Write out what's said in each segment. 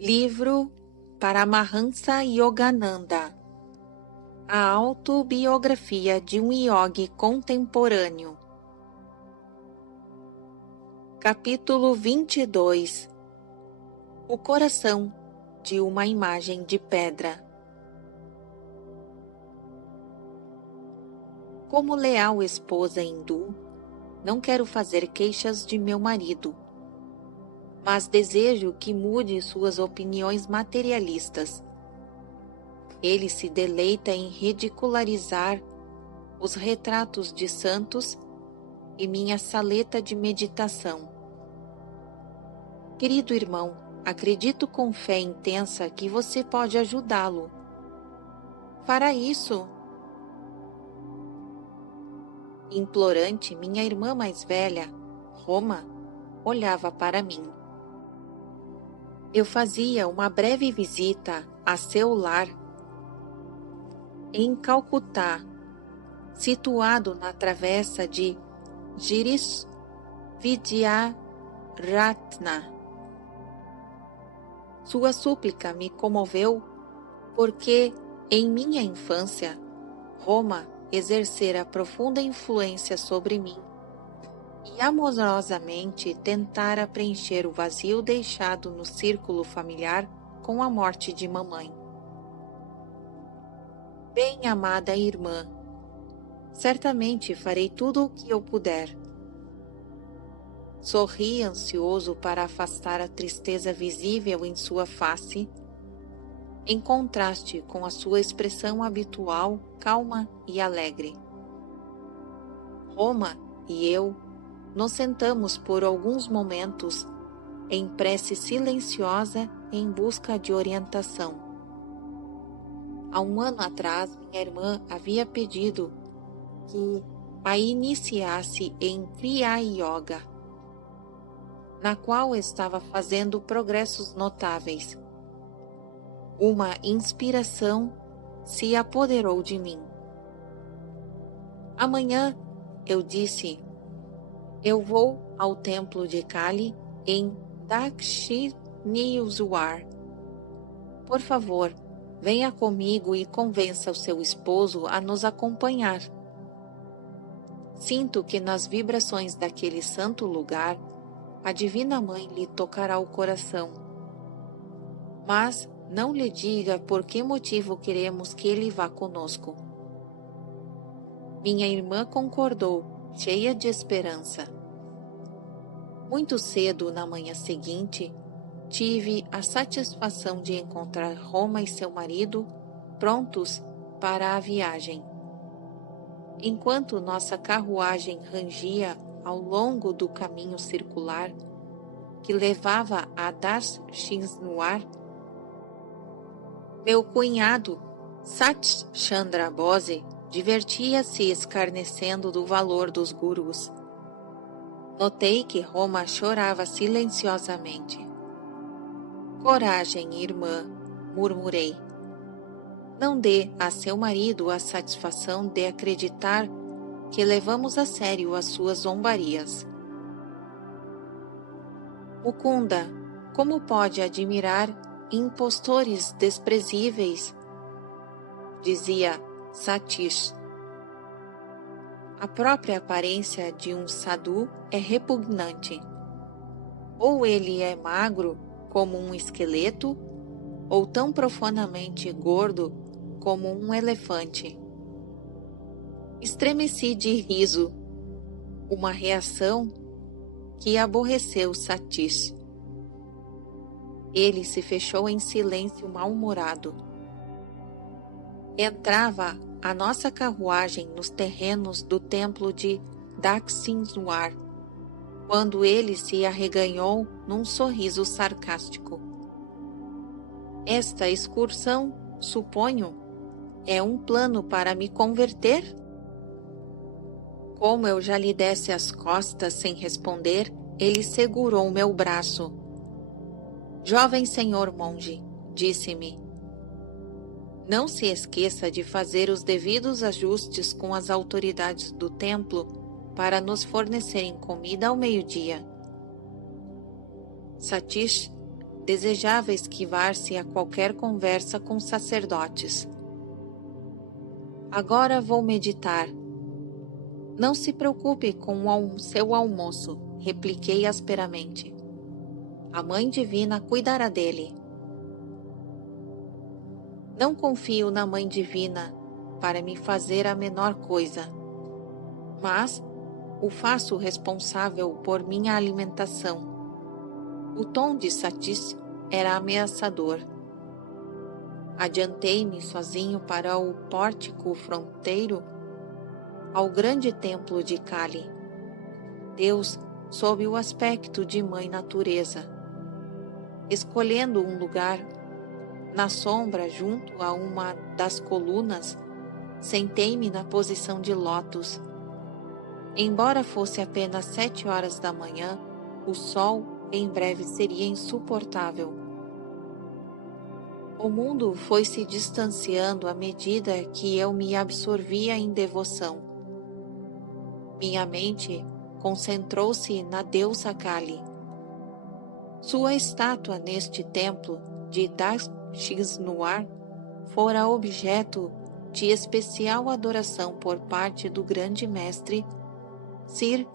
Livro Paramahansa Yogananda. A autobiografia de um yogi contemporâneo. Capítulo 22. O coração de uma imagem de pedra. Como leal esposa hindu, não quero fazer queixas de meu marido, mas desejo que mude suas opiniões materialistas. Ele se deleita em ridicularizar os retratos de santos e minha saleta de meditação. Querido irmão, acredito com fé intensa que você pode ajudá-lo. Fará isso? Implorante, minha irmã mais velha, Roma, olhava para mim. Eu fazia uma breve visita a seu lar em Calcutá, situado na travessa de Giris Vidyaratna. Sua súplica me comoveu porque, em minha infância, Roma exercera profunda influência sobre mim e amorosamente tentara preencher o vazio deixado no círculo familiar com a morte de mamãe. Bem amada irmã, certamente farei tudo o que eu puder. Sorri ansioso para afastar a tristeza visível em sua face, em contraste com a sua expressão habitual, calma e alegre. Roma e eu nos sentamos por alguns momentos em prece silenciosa em busca de orientação. Há um ano atrás, minha irmã havia pedido que a iniciasse em Kriya Yoga, na qual estava fazendo progressos notáveis. Uma inspiração se apoderou de mim. Amanhã, eu disse, eu vou ao templo de Kali em Dakshineshwar. Por favor, venha comigo e convença o seu esposo a nos acompanhar. Sinto que nas vibrações daquele santo lugar, a Divina Mãe lhe tocará o coração. Mas não lhe diga por que motivo queremos que ele vá conosco. Minha irmã concordou, cheia de esperança. Muito cedo na manhã seguinte, tive a satisfação de encontrar Roma e seu marido prontos para a viagem. Enquanto nossa carruagem rangia ao longo do caminho circular que levava a Dakshineshwar, meu cunhado Satish Chandra Bose divertia-se escarnecendo do valor dos gurus. Notei que Roma chorava silenciosamente. Coragem, irmã, murmurei. Não dê a seu marido a satisfação de acreditar que levamos a sério as suas zombarias. Mukunda, como pode admirar impostores desprezíveis? Dizia Satish. A própria aparência de um sadhu é repugnante. Ou ele é magro como um esqueleto, ou tão profundamente gordo como um elefante. Estremeci de riso, uma reação que aborreceu Satish. Ele se fechou em silêncio mal-humorado. Entrava a nossa carruagem nos terrenos do templo de Dakshineshwar, quando ele se arreganhou num sorriso sarcástico. Esta excursão, suponho, é um plano para me converter? Como eu já lhe desse as costas sem responder, ele segurou meu braço. Jovem senhor monge, disse-me, não se esqueça de fazer os devidos ajustes com as autoridades do templo para nos fornecerem comida ao meio-dia. Satish desejava esquivar-se a qualquer conversa com sacerdotes. Agora vou meditar. Não se preocupe com seu almoço, repliquei asperamente. A Mãe Divina cuidará dele. Não confio na Mãe Divina para me fazer a menor coisa, mas o faço responsável por minha alimentação. O tom de Satis era ameaçador. Adiantei-me sozinho para o pórtico fronteiro ao grande templo de Kali. Deus sob o aspecto de Mãe Natureza. Escolhendo um lugar na sombra junto a uma das colunas, sentei-me na posição de lótus. Embora fosse apenas 7 horas da manhã, o sol em breve seria insuportável. O mundo foi se distanciando à medida que eu me absorvia em devoção. Minha mente concentrou-se na deusa Kali. Sua estátua neste templo de Dakshinuar fora objeto de especial adoração por parte do grande mestre Sri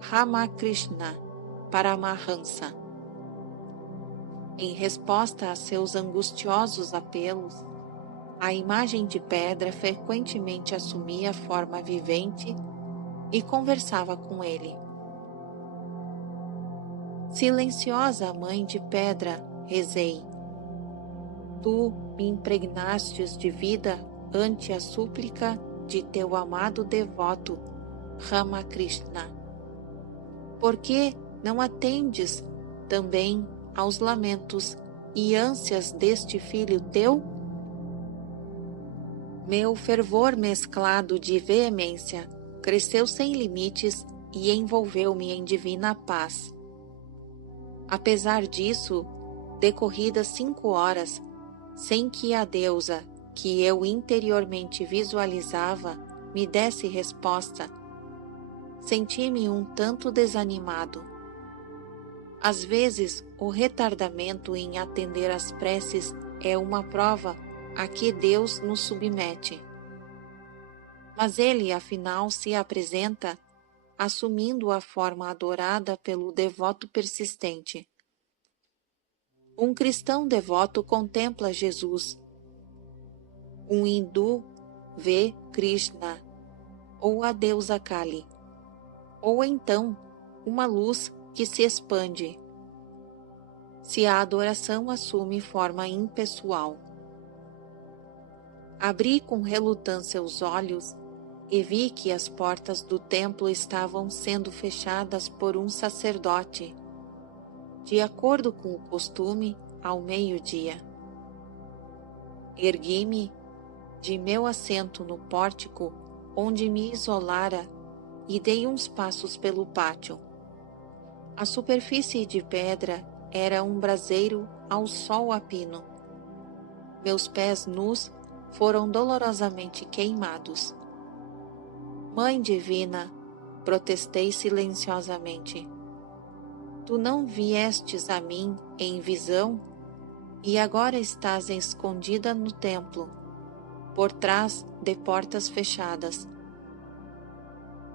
Ramakrishna Paramahansa. Em resposta a seus angustiosos apelos, a imagem de pedra frequentemente assumia forma vivente e conversava com ele. Silenciosa Mãe de Pedra, rezei. Tu me impregnastes de vida ante a súplica de teu amado devoto, Ramakrishna. Por que não atendes também aos lamentos e ânsias deste filho teu? Meu fervor mesclado de veemência cresceu sem limites e envolveu-me em divina paz. Apesar disso, decorridas 5 horas, sem que a deusa que eu interiormente visualizava me desse resposta, senti-me um tanto desanimado. Às vezes, o retardamento em atender às preces é uma prova a que Deus nos submete. Mas ele, afinal, se apresenta assumindo a forma adorada pelo devoto persistente. Um cristão devoto contempla Jesus. Um hindu vê Krishna, ou a deusa Kali, ou então uma luz que se expande, se a adoração assume forma impessoal. Abri com relutância os olhos e vi que as portas do templo estavam sendo fechadas por um sacerdote, de acordo com o costume, ao meio-dia. Ergui-me de meu assento no pórtico, onde me isolara, e dei uns passos pelo pátio. A superfície de pedra era um braseiro ao sol a pino. Meus pés nus foram dolorosamente queimados. Mãe Divina, protestei silenciosamente. Tu não viestes a mim em visão e agora estás escondida no templo, por trás de portas fechadas.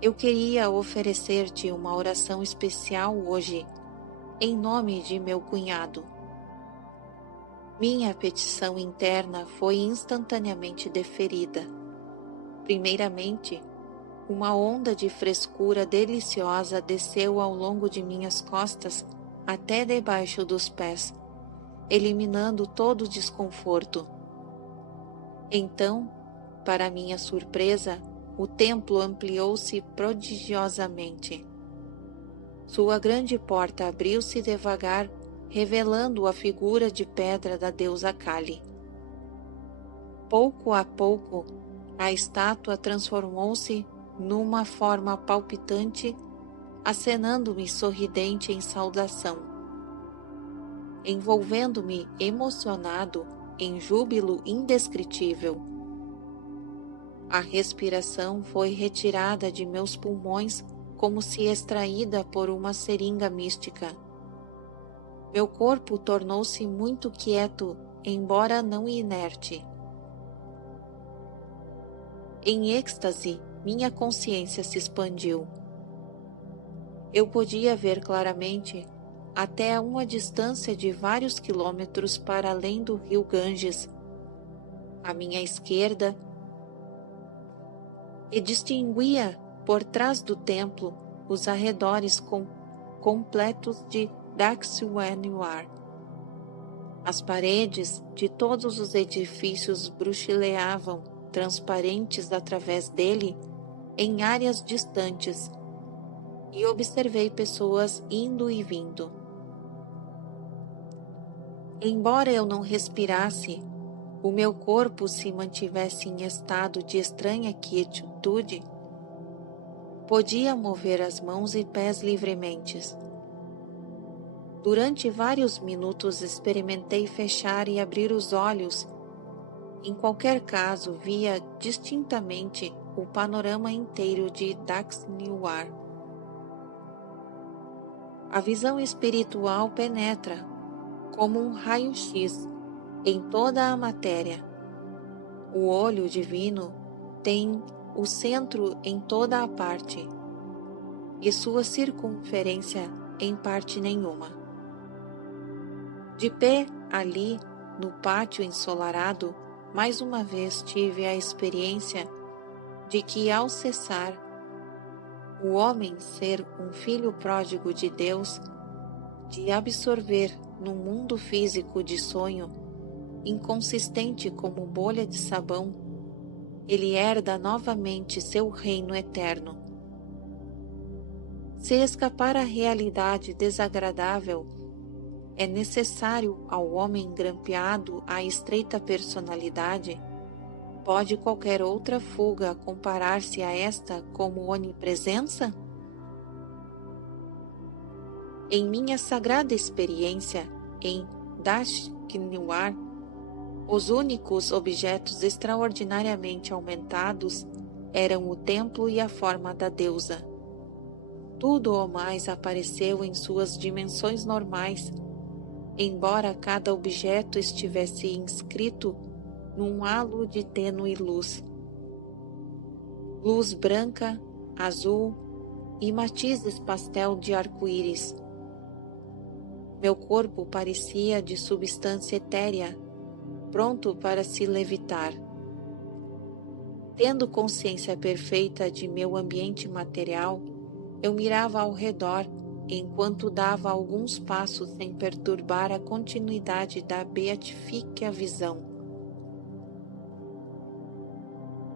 Eu queria oferecer-te uma oração especial hoje, em nome de meu cunhado. Minha petição interna foi instantaneamente deferida. Primeiramente, uma onda de frescura deliciosa desceu ao longo de minhas costas até debaixo dos pés, eliminando todo o desconforto. Então, para minha surpresa, o templo ampliou-se prodigiosamente. Sua grande porta abriu-se devagar, revelando a figura de pedra da deusa Kali. Pouco a pouco, a estátua transformou-se numa forma palpitante, acenando-me sorridente em saudação, envolvendo-me emocionado em júbilo indescritível. A respiração foi retirada de meus pulmões como se extraída por uma seringa mística. Meu corpo tornou-se muito quieto, embora não inerte. Em êxtase, minha consciência se expandiu. Eu podia ver claramente até a uma distância de vários quilômetros para além do rio Ganges, à minha esquerda, e distinguia por trás do templo os arredores completos de Dakshwaniwar. As paredes de todos os edifícios bruxuleavam, transparentes através dele, em áreas distantes, e observei pessoas indo e vindo. Embora eu não respirasse, o meu corpo se mantivesse em estado de estranha quietude, podia mover as mãos e pés livremente. Durante vários minutos experimentei fechar e abrir os olhos. Em qualquer caso, via distintamente o panorama inteiro de Dakshwaniwar. A visão espiritual penetra, como um raio-x, em toda a matéria. O olho divino tem o centro em toda a parte, e sua circunferência em parte nenhuma. De pé ali, no pátio ensolarado, mais uma vez tive a experiência de que, ao cessar o homem ser um filho pródigo de Deus, de absorver no mundo físico de sonho, inconsistente como bolha de sabão, ele herda novamente seu reino eterno. Se escapar à realidade desagradável é necessário ao homem grampeado à estreita personalidade, pode qualquer outra fuga comparar-se a esta como onipresença? Em minha sagrada experiência em Dakshwaniwar, os únicos objetos extraordinariamente aumentados eram o templo e a forma da deusa. Tudo o mais apareceu em suas dimensões normais, embora cada objeto estivesse inscrito num halo de tênue luz. Luz branca, azul e matizes pastel de arco-íris. Meu corpo parecia de substância etérea, pronto para se levitar. Tendo consciência perfeita de meu ambiente material, eu mirava ao redor enquanto dava alguns passos sem perturbar a continuidade da beatífica visão.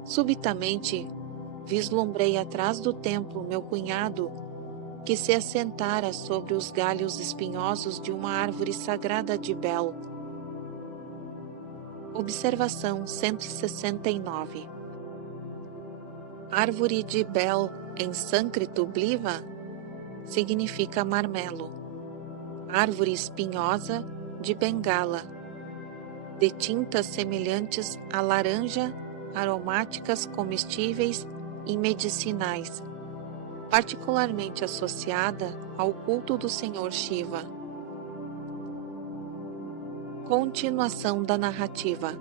Subitamente, vislumbrei atrás do templo meu cunhado, que se assentara sobre os galhos espinhosos de uma árvore sagrada de Bel. Observação 169. Árvore de Bel, em sânscrito bliva, significa marmelo. Árvore espinhosa de Bengala, de tintas semelhantes a laranja, aromáticas, comestíveis e medicinais, particularmente associada ao culto do Senhor Shiva. Continuação da narrativa.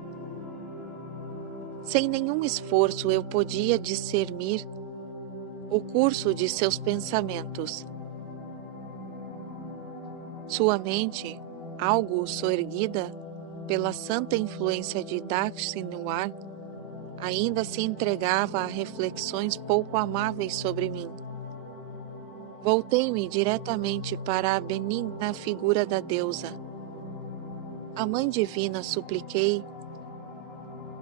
Sem nenhum esforço eu podia discernir o curso de seus pensamentos. Sua mente, algo soerguida pela santa influência de Dakshwaniwar, ainda se entregava a reflexões pouco amáveis sobre mim. Voltei-me diretamente para a benigna figura da deusa. A Mãe Divina, supliquei: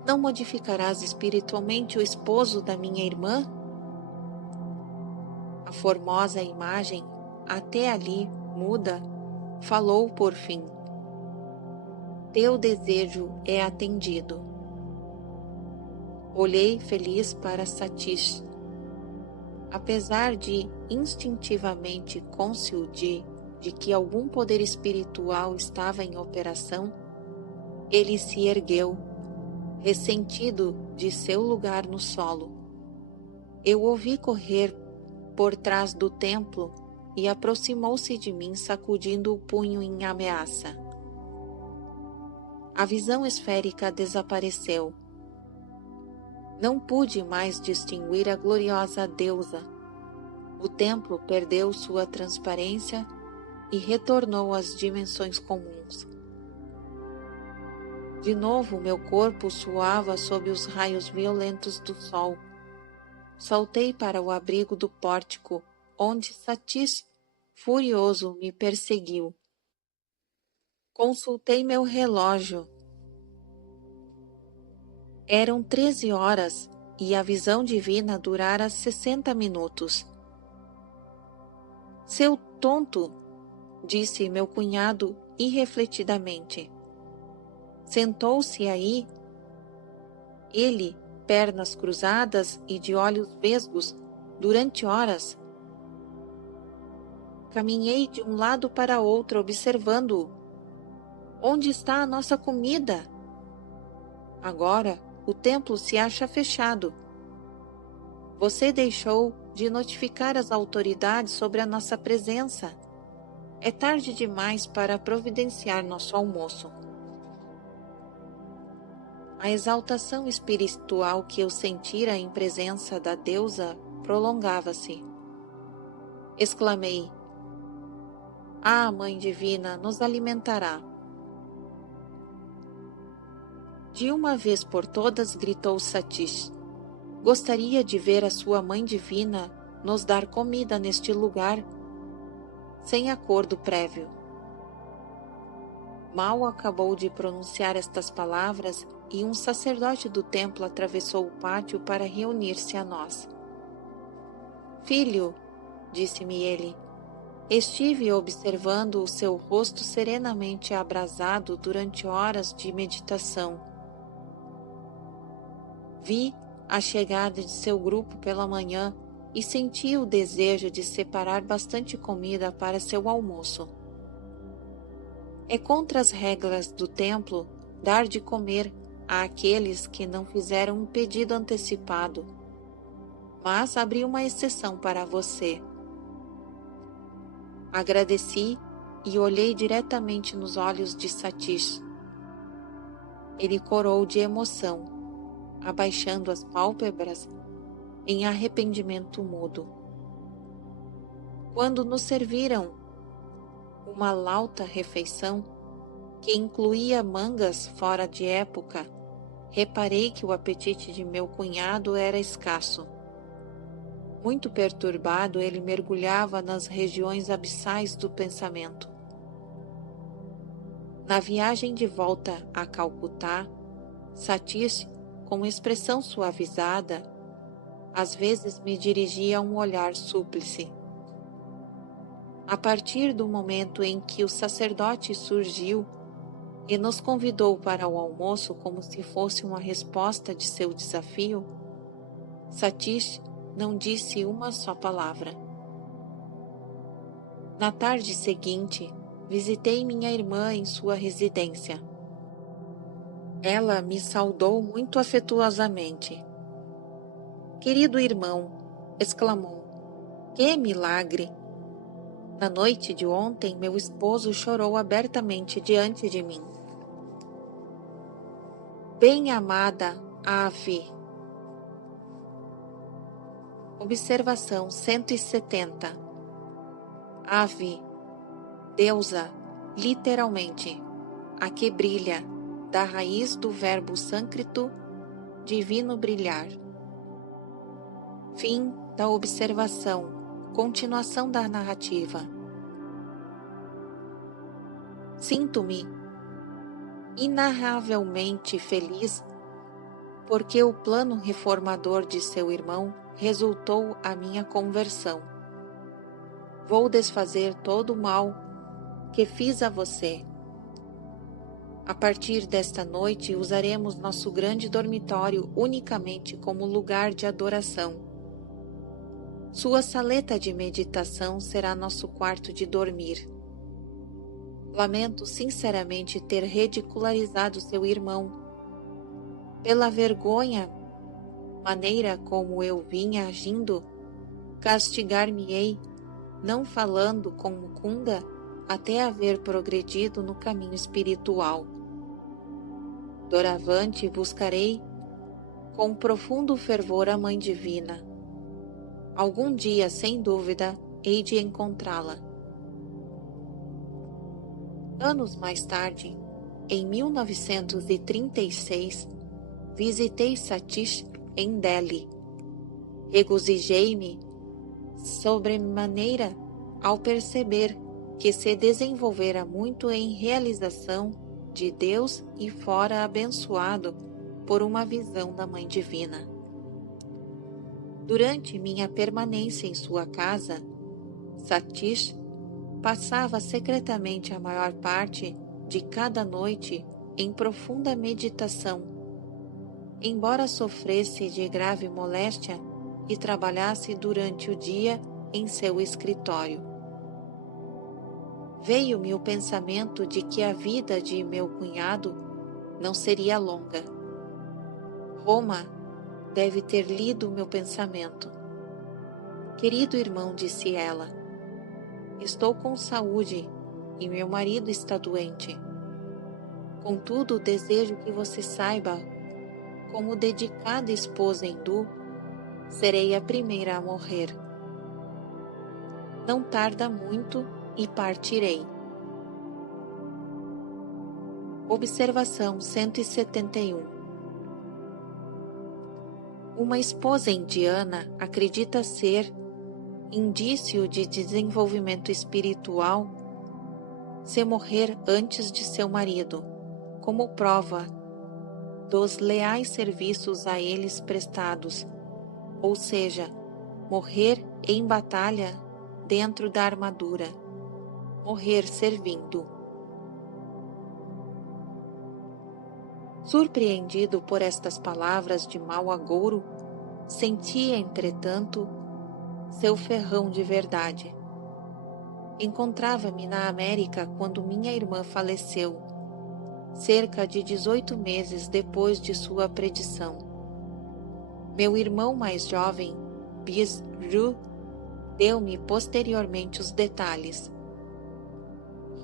não modificarás espiritualmente o esposo da minha irmã? A formosa imagem, até ali muda, falou por fim: teu desejo é atendido. Olhei feliz para Satish. Apesar de instintivamente cônscio de que algum poder espiritual estava em operação, ele se ergueu, ressentido de seu lugar no solo. Eu ouvi correr por trás do templo e aproximou-se de mim, sacudindo o punho em ameaça. A visão esférica desapareceu. Não pude mais distinguir a gloriosa deusa. O templo perdeu sua transparência e retornou às dimensões comuns. De novo meu corpo suava sob os raios violentos do sol. Saltei para o abrigo do pórtico, onde Satish, furioso, me perseguiu. Consultei meu relógio. Eram 13 horas e a visão divina durara 60 minutos. Seu tonto, disse meu cunhado irrefletidamente. Sentou-se aí, ele, pernas cruzadas e de olhos vesgos, durante horas. Caminhei de um lado para outro, observando-o. Onde está a nossa comida? Agora, o templo se acha fechado. Você deixou de notificar as autoridades sobre a nossa presença. É tarde demais para providenciar nosso almoço. A exaltação espiritual que eu sentira em presença da deusa prolongava-se. Exclamei: Ah, Mãe Divina, nos alimentará. De uma vez por todas, gritou Satish. Gostaria de ver a sua Mãe Divina nos dar comida neste lugar, sem acordo prévio. Mal acabou de pronunciar estas palavras e um sacerdote do templo atravessou o pátio para reunir-se a nós. Filho, disse-me ele, estive observando o seu rosto serenamente abrasado durante horas de meditação. Vi a chegada de seu grupo pela manhã e senti o desejo de separar bastante comida para seu almoço. É contra as regras do templo dar de comer àqueles que não fizeram um pedido antecipado, mas abri uma exceção para você. Agradeci e olhei diretamente nos olhos de Satish. Ele corou de emoção, abaixando as pálpebras em arrependimento mudo. Quando nos serviram uma lauta refeição, que incluía mangas fora de época, reparei que o apetite de meu cunhado era escasso. Muito perturbado, ele mergulhava nas regiões abissais do pensamento. Na viagem de volta a Calcutá, Satish, com expressão suavizada, às vezes me dirigia um olhar súplice. A partir do momento em que o sacerdote surgiu e nos convidou para o almoço como se fosse uma resposta de seu desafio, Satish não disse uma só palavra. Na tarde seguinte, visitei minha irmã em sua residência. Ela me saudou muito afetuosamente. Querido irmão, exclamou, que milagre! Na noite de ontem, meu esposo chorou abertamente diante de mim. Bem-amada Ave. Observação 170. Ave, deusa, literalmente, a que brilha, da raiz do verbo sânscrito, divino brilhar. Fim da observação. Continuação da narrativa. Sinto-me inarravelmente feliz porque o plano reformador de seu irmão resultou a minha conversão. Vou desfazer todo o mal que fiz a você. A partir desta noite, usaremos nosso grande dormitório unicamente como lugar de adoração. Sua saleta de meditação será nosso quarto de dormir. Lamento sinceramente ter ridicularizado seu irmão. Pela maneira como eu vinha agindo, castigar-me-ei não falando com Mukunda até haver progredido no caminho espiritual. Doravante buscarei com profundo fervor a Mãe Divina. Algum dia, sem dúvida, hei de encontrá-la. Anos mais tarde, em 1936, visitei Satish em Delhi. Regozijei-me sobremaneira ao perceber que se desenvolvera muito em realização de Deus e fora abençoado por uma visão da Mãe Divina. Durante minha permanência em sua casa, Satish passava secretamente a maior parte de cada noite em profunda meditação, embora sofresse de grave moléstia e trabalhasse durante o dia em seu escritório. Veio-me o pensamento de que a vida de meu cunhado não seria longa. Roma deve ter lido meu pensamento. Querido irmão, disse ela, estou com saúde e meu marido está doente. Contudo, desejo que você saiba, como dedicada esposa hindu, serei a primeira a morrer. Não tarda muito e partirei. Observação 171. Uma esposa indiana acredita ser indício de desenvolvimento espiritual se morrer antes de seu marido, como prova dos leais serviços a eles prestados, ou seja, morrer em batalha dentro da armadura, morrer servindo. Surpreendido por estas palavras de mau agouro, sentia, entretanto, seu ferrão de verdade. Encontrava-me na América quando minha irmã faleceu, cerca de 18 meses depois de sua predição. Meu irmão mais jovem, Bisru, deu-me posteriormente os detalhes.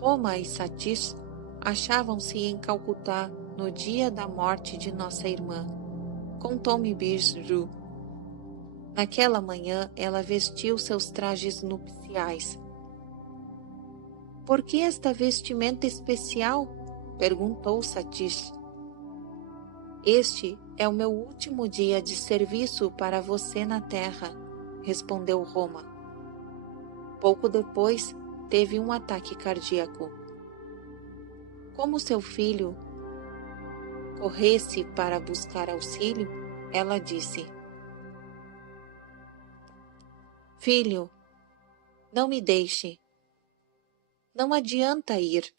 Roma e Satish achavam-se em Calcutá no dia da morte de nossa irmã, contou-me Bisru. Naquela manhã ela vestiu seus trajes nupciais. Por que esta vestimenta especial? Perguntou Satish. Este é o meu último dia de serviço para você na terra, respondeu Roma. Pouco depois, teve um ataque cardíaco. Como seu filho corresse para buscar auxílio, ela disse: Filho, não me deixe. Não adianta ir.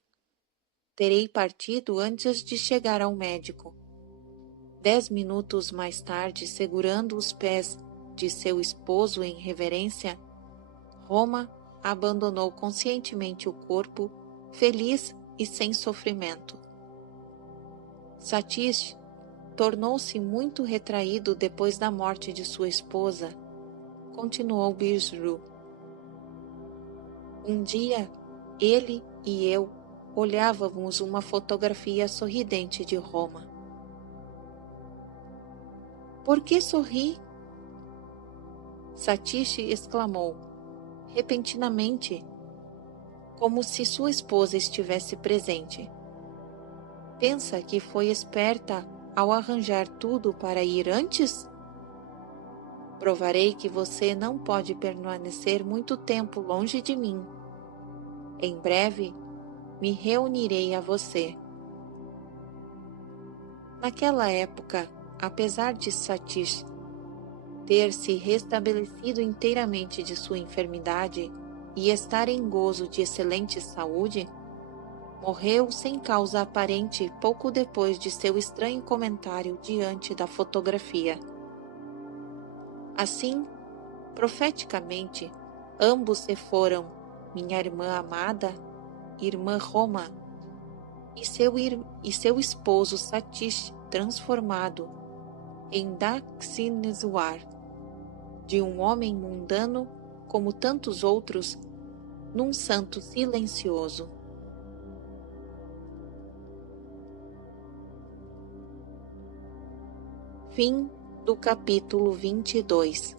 Terei partido antes de chegar ao médico. 10 minutos mais tarde, segurando os pés de seu esposo em reverência, Roma abandonou conscientemente o corpo, feliz e sem sofrimento. Satish tornou-se muito retraído depois da morte de sua esposa, continuou Bisru. Um dia, ele e eu olhávamos uma fotografia sorridente de Roma. Por que sorri? Satish exclamou, repentinamente, como se sua esposa estivesse presente. Pensa que foi esperta ao arranjar tudo para ir antes? Provarei que você não pode permanecer muito tempo longe de mim. Em breve, me reunirei a você. Naquela época, apesar de Satish ter se restabelecido inteiramente de sua enfermidade e estar em gozo de excelente saúde, morreu sem causa aparente pouco depois de seu estranho comentário diante da fotografia. Assim, profeticamente, ambos se foram, minha irmã amada, irmã Roma, e seu esposo Satish transformado em Dakshineshwar, de um homem mundano como tantos outros, num santo silencioso. Fim do capítulo 22.